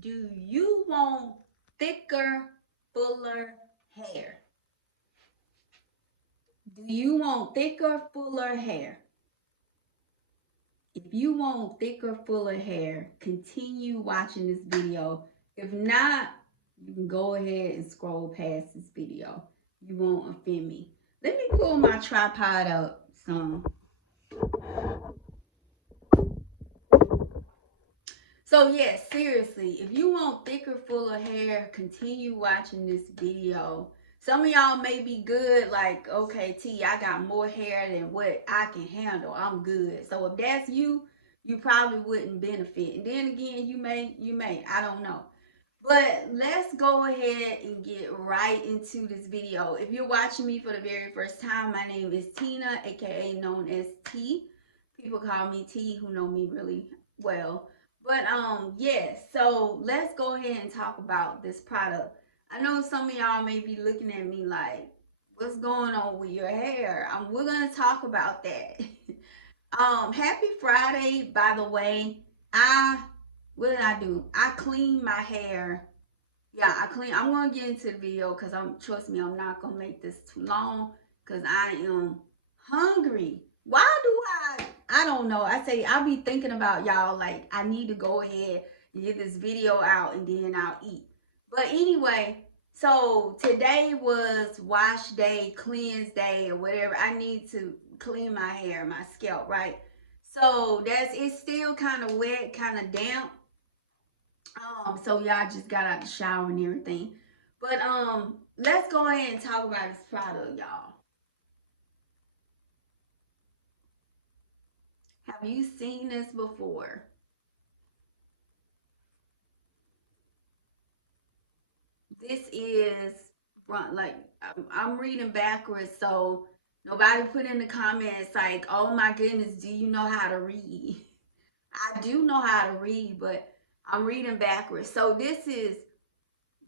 Do you want thicker, fuller hair? Do you want thicker, fuller hair? If you want thicker, fuller hair, continue watching this video. If not, you can go ahead and scroll past this video. You won't offend me. Let me pull my tripod up some. So yes, seriously, if you want thicker, fuller hair, continue watching this video. Some of y'all may be good, like, okay, T, I got more hair than what I can handle. I'm good. So if that's you, you probably wouldn't benefit. And then again, you may, I don't know. But let's go ahead and get right into this video. If you're watching me for the very first time, my name is Tina, aka known as T. People call me T who know me really well. But yes, so let's go ahead and talk about this product. I know some of y'all may be looking at me like, what's going on with your hair? We're gonna talk about that. Happy Friday, by the way. I what did I do? I cleaned my hair. Yeah, I'm gonna get into the video because trust me, I'm not gonna make this too long because I am hungry. Why do I don't know. I'll be thinking about y'all like I need to go ahead and get this video out and then I'll eat. But anyway, so today was wash day, cleanse day, or whatever. I need to clean my hair, my scalp, right? So it's still kind of wet, kind of damp. So y'all just got out the shower and everything. But let's go ahead and talk about this product, y'all. Have you seen this before? This is like I'm reading backwards, so nobody put in the comments like, "Oh my goodness, do you know how to read?" I do know how to read, but I'm reading backwards. So this is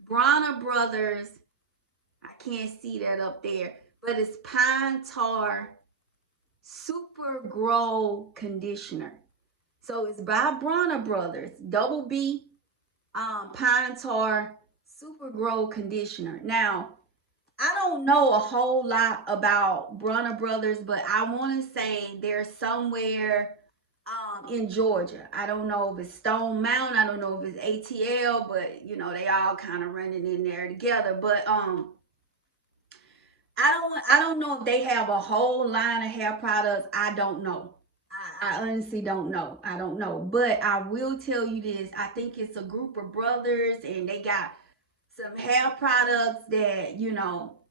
Bronner Brothers. I can't see that up there, but it's Pine Tar Super Grow Conditioner. So it's by Bronner Brothers, double B, Pine Tar Super Grow Conditioner. Now, I don't know a whole lot about Bronner Brothers, but I want to say they're somewhere in Georgia. I don't know if it's Stone Mountain. I don't know if it's ATL, but you know they all kind of running in there together. But I don't know if they have a whole line of hair products. I don't know. I honestly don't know. I don't know. But I will tell you this. I think it's a group of brothers and they got some hair products that,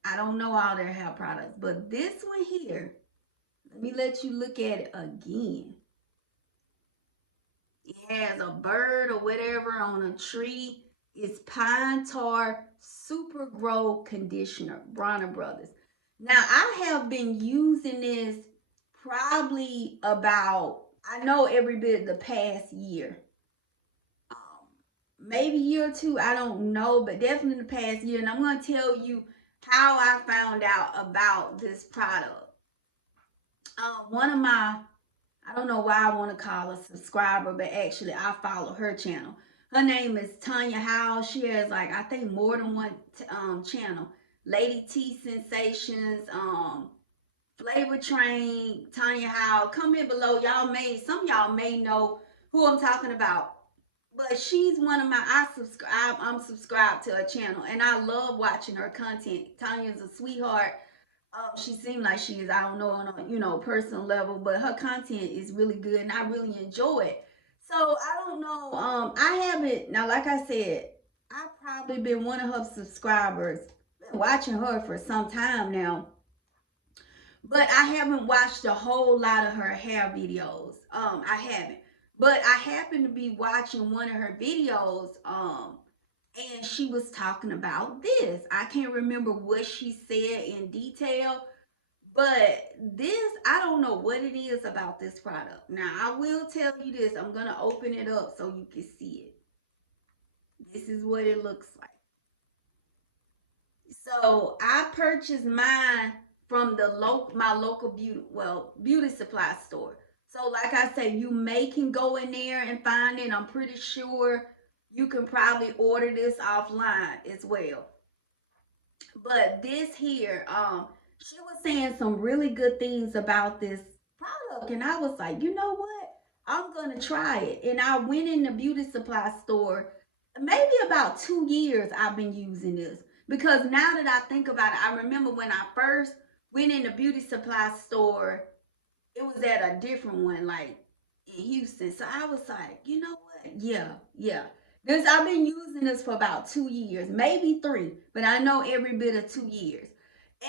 I don't know all their hair products. But this one here, let me let you look at it again. It has a bird or whatever on a tree. It's Pine Tar Super Grow Conditioner, Bronner Brothers. Now, I have been using this probably about, I know every bit the past year. Maybe a year or two, I don't know, but definitely the past year. And I'm going to tell you how I found out about this product. One of my, I don't know why I want to call a subscriber, but actually I follow her channel. Her name is Tanya Howe. She has like, I think more than one channel. Lady T Sensations, Flavor Train, Tanya Howe. Comment below. Some of y'all may know who I'm talking about. But she's one of my, I'm subscribed to her channel and I love watching her content. Tanya's a sweetheart. She seemed like she is, I don't know, on a personal level, but her content is really good and I really enjoy it. So I don't know. I haven't now, like I said, I've probably been one of her subscribers, been watching her for some time now. But I haven't watched a whole lot of her hair videos. I haven't. But I happened to be watching one of her videos, and she was talking about this. I can't remember what she said in detail, but this, I don't know what it is about this product. Now, I will tell you this. I'm going to open it up so you can see it. This is what it looks like. So, I purchased mine from my local beauty supply store. So, like I say, you can go in there and find it. I'm pretty sure You can probably order this offline as well. But this here, she was saying some really good things about this product, and I was like, you know what? I'm gonna try it. And I went in the beauty supply store. Maybe about 2 years I've been using this because now that I think about it, I remember when I first went in the beauty supply store, it was at a different one, like in Houston. So I was like, you know what? Yeah, yeah. This I've been using this for about 2 years, maybe three, but I know every bit of 2 years.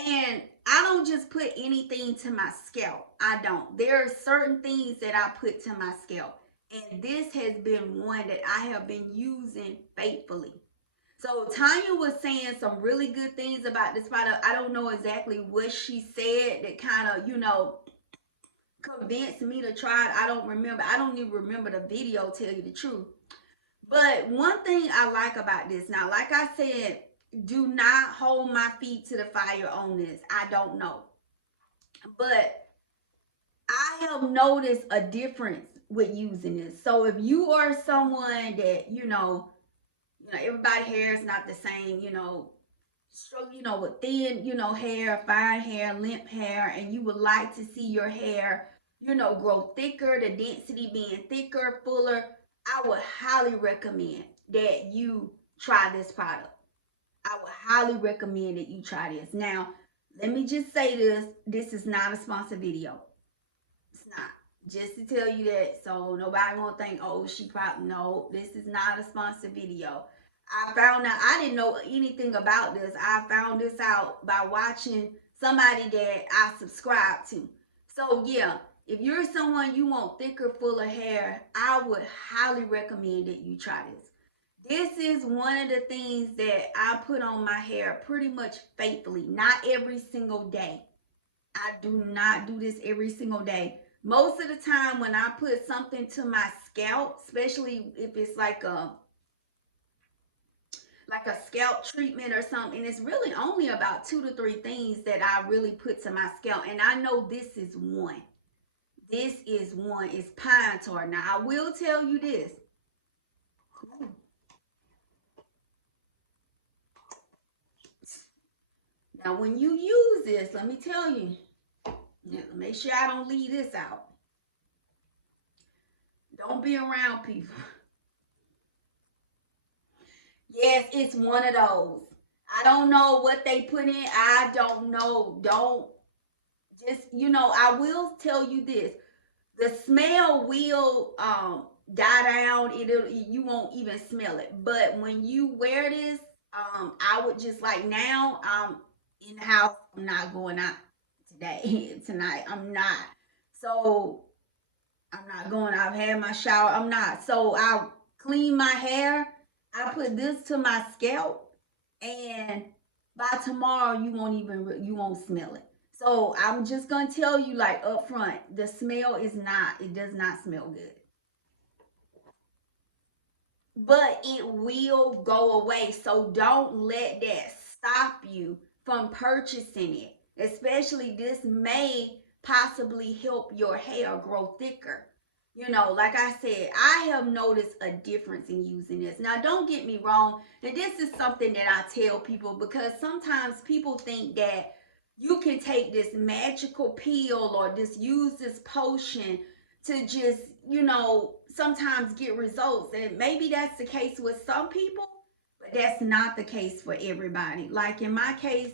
And I don't just put anything to my scalp. I don't. There are certain things that I put to my scalp. And this has been one that I have been using faithfully. So Tanya was saying some really good things about this product. I don't know exactly what she said that kind of, convinced me to try it. I don't remember. I don't even remember the video, tell you the truth. But one thing I like about this, now, like I said, do not hold my feet to the fire on this. I don't know. But I have noticed a difference with using this. So if you are someone that, everybody hair is not the same, with thin, hair, fine hair, limp hair, and you would like to see your hair, grow thicker, the density being thicker, fuller, I would highly recommend that you try this product. I would highly recommend that you try this. Now, let me just say this. This is not a sponsored video. It's not. Just to tell you that, so nobody won't think, oh, she probably, no, this is not a sponsored video. I found out, I didn't know anything about this. I found this out by watching somebody that I subscribe to. So yeah, if you're someone you want thicker, fuller hair, I would highly recommend that you try this. This is one of the things that I put on my hair pretty much faithfully, not every single day. I do not do this every single day. Most of the time when I put something to my scalp, especially if it's like a scalp treatment or something, it's really only about 2 to 3 things that I really put to my scalp. And I know this is one. This is one. It's pine tar. Now I will tell you this. Now when you use this, let me tell you, make sure I don't leave this out. Don't be around people. Yes, it's one of those. I don't know what they put in. I don't know. Don't just, I will tell you this. The smell will die down. You won't even smell it. But when you wear this, I would just like now I'm in the house. I'm not going out today, tonight. I'm not. So I'm not going. I've had my shower. I'm not. So I clean my hair. I put this to my scalp, and by tomorrow you won't smell it. So I'm just gonna tell you like up front, the smell is not. It does not smell good, but it will go away. So don't let that stop you from purchasing it. Especially this may possibly help your hair grow thicker. Like I said, I have noticed a difference in using this. Now, don't get me wrong, and this is something that I tell people because sometimes people think that you can take this magical pill or just use this potion to just, sometimes get results. And maybe that's the case with some people, but that's not the case for everybody. Like in my case,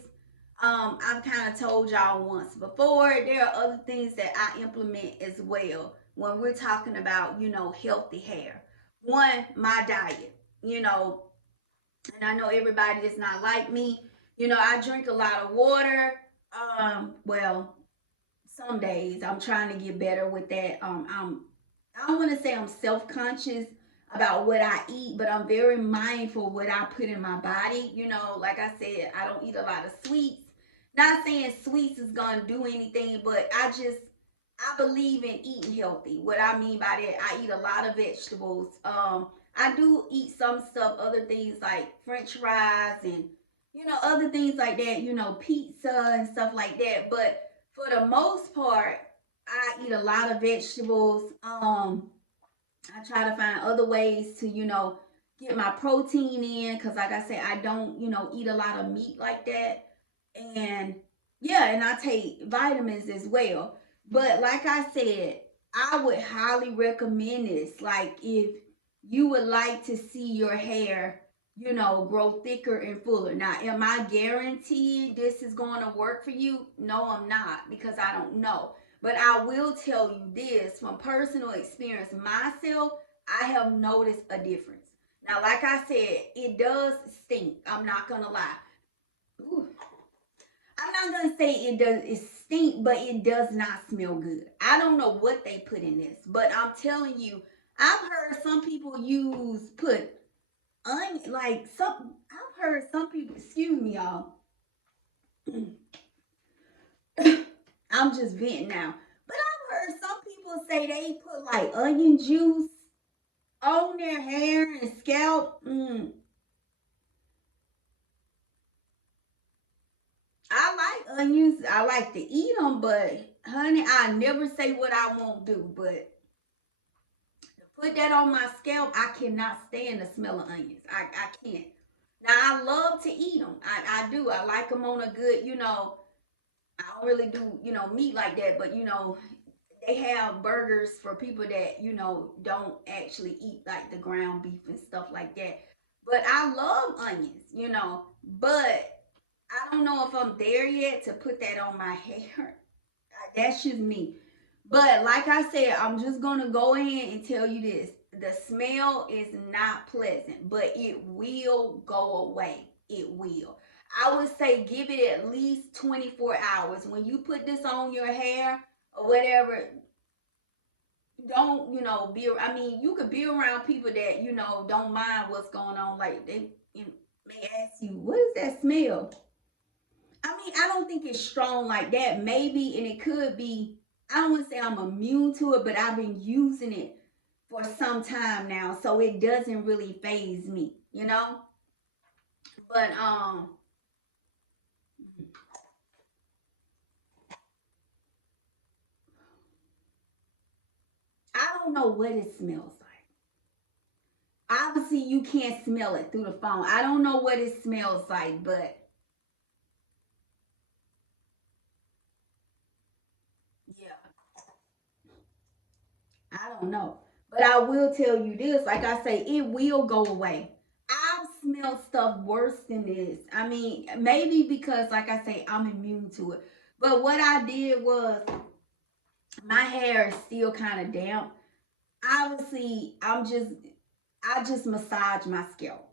I've kind of told y'all once before, there are other things that I implement as well when we're talking about, healthy hair. One, my diet, and I know everybody is not like me. I drink a lot of water. Well, some days I'm trying to get better with that. I don't want to say I'm self-conscious about what I eat, but I'm very mindful what I put in my body. Like I said, I don't eat a lot of sweets. Not saying sweets is gonna do anything, but I believe in eating healthy. What I mean by that, I eat a lot of vegetables. I do eat some stuff, other things like French fries and other things like that. Pizza and stuff like that. But for the most part, I eat a lot of vegetables. I try to find other ways to get my protein in, because like I said, I don't, eat a lot of meat like that. And yeah, and I take vitamins as well. But like I said, I would highly recommend this. Like, if you would like to see your hair, grow thicker and fuller. Now, am I guaranteed this is going to work for you? No, I'm not, because I don't know. But I will tell you this from personal experience myself, I have noticed a difference. Now, like I said, it does stink. I'm not gonna lie. Ooh. I'm not gonna say it stink, but it does not smell good. I don't know what they put in this, but I'm telling you, I've heard some people put onion, like some. I've heard some people. Excuse me, y'all. I'm just venting now, but I've heard some people say they put like onion juice on their hair and scalp. I like onions. I like to eat them, but honey, I never say what I won't do. But to put that on my scalp, I cannot stand the smell of onions. I can't. Now, I love to eat them. I do. I like them on a good, I don't really do, meat like that, but, they have burgers for people that, don't actually eat like the ground beef and stuff like that. But I love onions, but I don't know if I'm there yet to put that on my hair. That's just me. But like I said, I'm just gonna go ahead and tell you this. The smell is not pleasant, but it will go away. It will. I would say give it at least 24 hours. When you put this on your hair or whatever, don't, I mean, you could be around people that, don't mind what's going on. Like, they may ask you, what is that smell? I mean, I don't think it's strong like that. Maybe, and it could be, I don't want to say I'm immune to it, but I've been using it for some time now, so it doesn't really phase me. But I don't know what it smells like. Obviously, you can't smell it through the phone. I don't know what it smells like, but yeah, I don't know. But I will tell you this, like I say, it will go away. I've smelled stuff worse than this. I mean, maybe because, like I say, I'm immune to it. But what I did was, my hair is still kind of damp. Obviously, I just massage my scalp.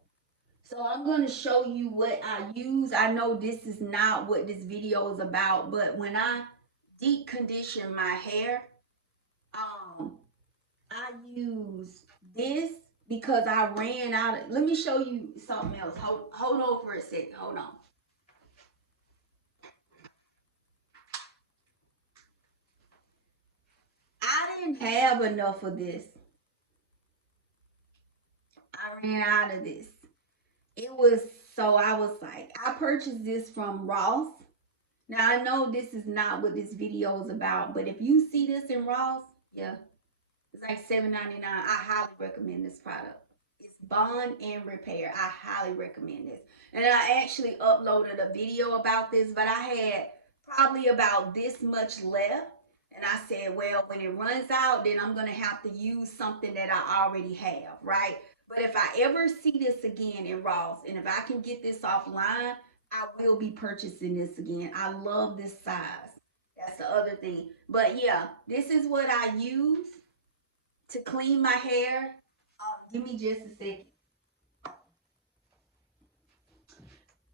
So I'm going to show you what I use. I know this is not what this video is about, but when I deep condition my hair, um, I use this because I ran out of. Let me show you something else. Hold on for a second. Hold on. I didn't have enough of this. I ran out of this. It was so I was like, I purchased this from Ross. Now I know this is not what this video is about, but if you see this in Ross, yeah, it's like $7.99. I highly recommend this product. It's bond and repair. I highly recommend this. And I actually uploaded a video about this, but I had probably about this much left. And I said, well, when it runs out, then I'm going to have to use something that I already have, right? But if I ever see this again in Ross, and if I can get this offline, I will be purchasing this again. I love this size. That's the other thing. But yeah, this is what I use to clean my hair. Give me just a second.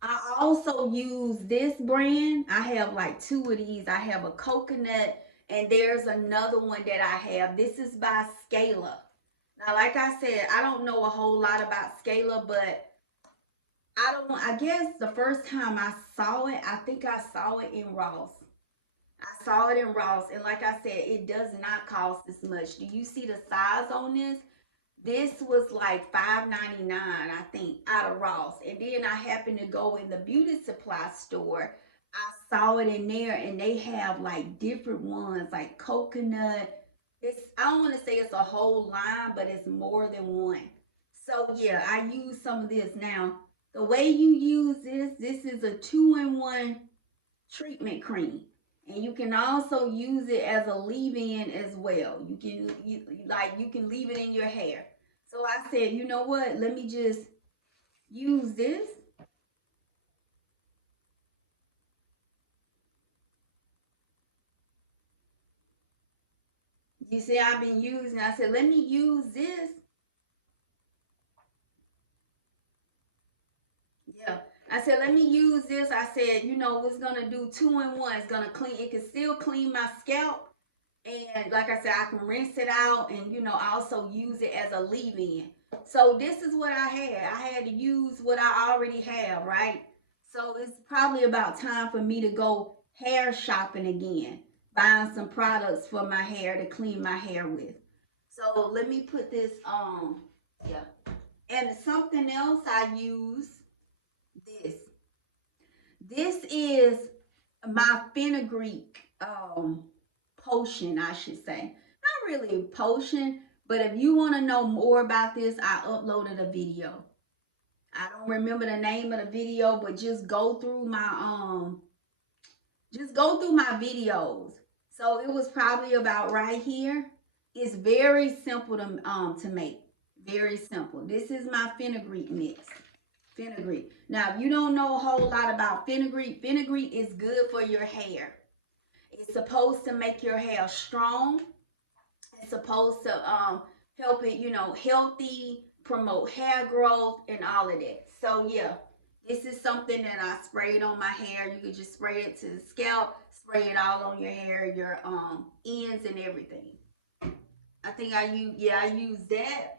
I also use this brand. I have like two of these. I have a coconut, and there's another one that I have. This is by Scala. Now, like I said, I don't know a whole lot about Scala, but I don't. I guess the first time I saw it, I think I saw it in Ross. I saw it in Ross, and like I said, it does not cost this much. Do you see the size on this? This was like $5.99, I think, out of Ross. And then I happened to go in the beauty supply store. I saw it in there, and they have like different ones, like coconut. It's I don't want to say it's a whole line, but it's more than one. So yeah, I use some of this. Now, the way you use this is a 2-in-1 treatment cream. And you can also use it as a leave-in as well. You can leave it in your hair. So I said, you know what? Let me just use this. You see, I've been using. I said, let me use this. Yeah. I said, let me use this. I said, you know, it's gonna do 2-in-1. It's gonna clean. It can still clean my scalp. And like I said, I can rinse it out and, you know, also use it as a leave-in. So this is what I had. I had to use what I already have, right? So it's probably about time for me to go hair shopping again, buying some products for my hair to clean my hair with. So let me put this on. Yeah. And something else I use this. This is my fenugreek potion, I should say. Not really a potion, but if you want to know more about this, I uploaded a video. I don't remember the name of the video, but just go through my videos. So it was probably about right here. It's very simple to make. Very simple. This is my fenugreek mix. Fenugreek. Now, if you don't know a whole lot about fenugreek, fenugreek is good for your hair. It's supposed to make your hair strong. It's supposed to help it, you know, healthy, promote hair growth and all of that. So yeah, this is something that I sprayed on my hair. You could just spray it to the scalp, spray it all on your hair, your ends and everything. I think I use that.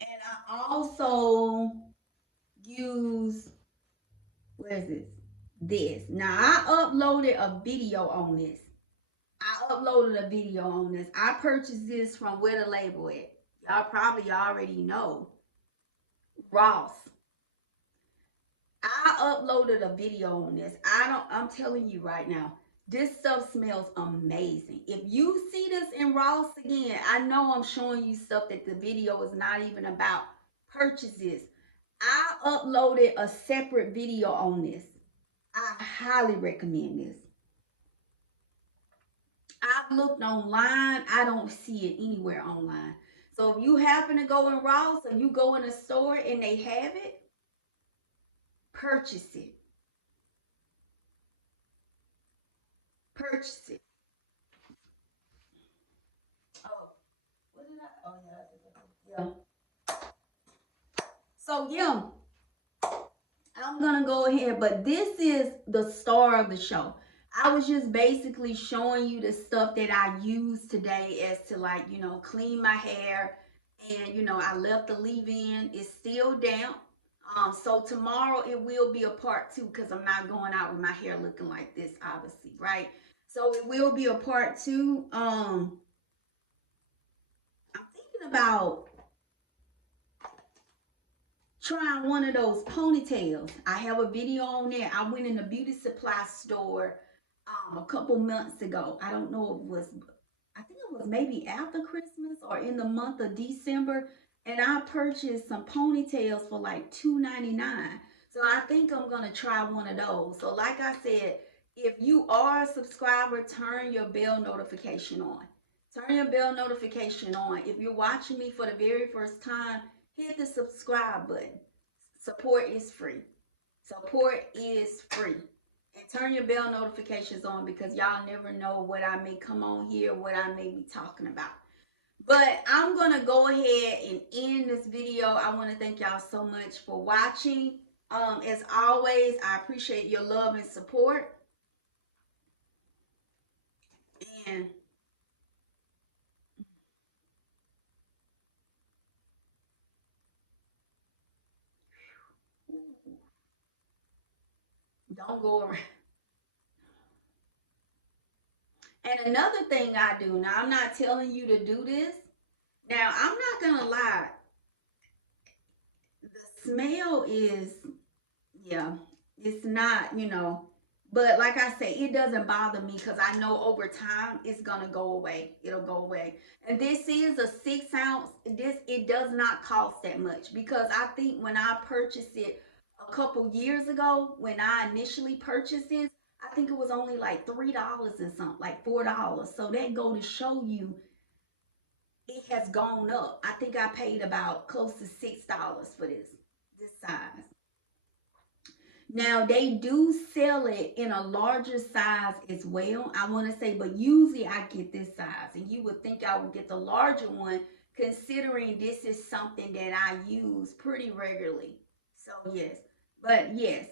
And I also use, where is this? This. Now I uploaded a video on this. I uploaded a video on this. I purchased this from where the label at. Y'all probably already know. Ross. I uploaded a video on this. I'm telling you right now, this stuff smells amazing. If you see this in Ross again, I know I'm showing you stuff that the video is not even about. Purchases. I uploaded a separate video on this. I highly recommend this. I've looked online. I don't see it anywhere online. So if you happen to go in Ross or you go in a store and they have it, purchase it. Purchase it. Oh, what did I? Oh yeah, yeah. So yeah, I'm gonna go ahead, but this is the star of the show. I was just basically showing you the stuff that I used today as to, like, you know, clean my hair. And, you know, I left the leave-in. It's still damp. So tomorrow it will be a part two because I'm not going out with my hair looking like this, obviously, right? So it will be a part two. I'm thinking about trying one of those ponytails. I have a video on there. I went in a beauty supply store a couple months ago. I don't know if it was, I think it was maybe after Christmas or in the month of December. And I purchased some ponytails for like $2.99. So I think I'm gonna try one of those. So like I said, if you are a subscriber, turn your bell notification on. Turn your bell notification on. If you're watching me for the very first time, hit the subscribe button. Support is free. Support is free. And turn your bell notifications on because y'all never know what I may come on here, what I may be talking about. But I'm going to go ahead and end this video. I want to thank y'all so much for watching. As always, I appreciate your love and support. And don't go around. And another thing I do, now I'm not telling you to do this. Now, I'm not going to lie. The smell is, yeah, it's not, you know, But like I said, it doesn't bother me because I know over time it's gonna go away. It'll go away. And this is a 6 ounce. This it does not cost that much because I think when I purchased it a couple years ago, when I initially purchased this, I think it was only like $3 and something, like $4. So that go to show you it has gone up. I think I paid about close to $6 for this size. Now they do sell it in a larger size as well. I want to say, but usually I get this size, and you would think I would get the larger one, considering this is something that I use pretty regularly. So yes, but yes,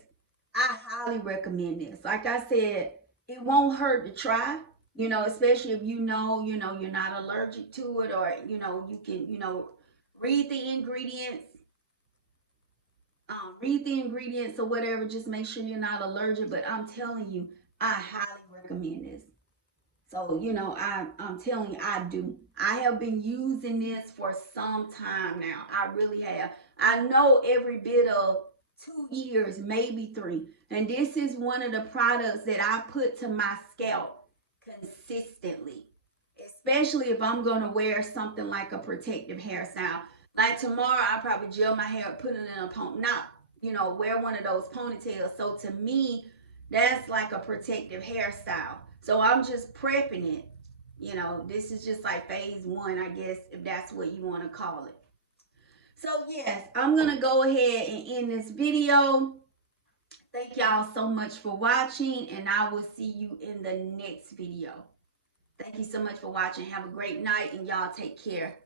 I highly recommend this. Like I said, it won't hurt to try. Especially if you're not allergic to it, or you can read the ingredients read the ingredients or whatever. Just make sure you're not allergic. But I'm telling you, I highly recommend this. So, I'm telling you, I do. I have been using this for some time now. I really have. I know every bit of 2 years, maybe three. And this is one of the products that I put to my scalp consistently. Especially if I'm going to wear something like a protective hairstyle. Like tomorrow, I'll probably gel my hair, put it in a pony, not, wear one of those ponytails. So to me, that's like a protective hairstyle. So I'm just prepping it. This is just like phase 1, I guess, if that's what you want to call it. So yes, I'm going to go ahead and end this video. Thank y'all so much for watching, and I will see you in the next video. Thank you so much for watching. Have a great night, and y'all take care.